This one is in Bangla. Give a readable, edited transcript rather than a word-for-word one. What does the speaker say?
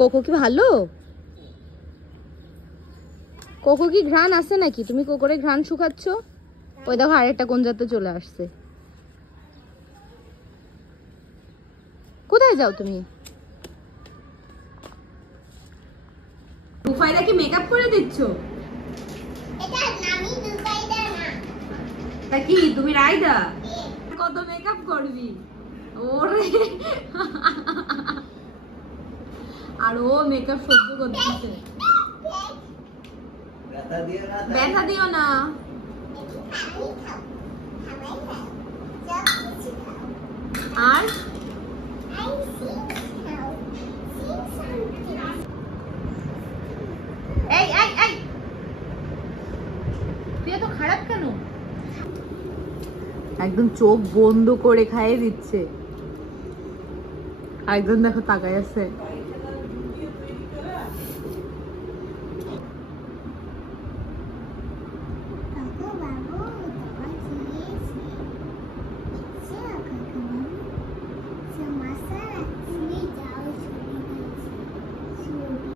কোকো কি ভালো? কোকো কি ঘ্রাণ আছে নাকি? তুমি কোকোরে ঘ্রাণ শুকাচ্ছ? ওই দেখো আরেকটা কোন যাতে চলে আসছে। কোথায় যাও তুমি? রুফাইদা কি মেকআপ করে দিচ্ছ? এটা নামি রুফাইদা না। তা কি তুমি রাইদা? কত মেকআপ করবি? ওরে আর ও মেকআপ সহ্য করতেছে। ব্যথা দিও না। আর এই এই এই তুই এত খারাপ কেন? একদম চোখ বন্ধ করে খাইয়ে দিচ্ছে। একদম দেখো তাকায় আছে।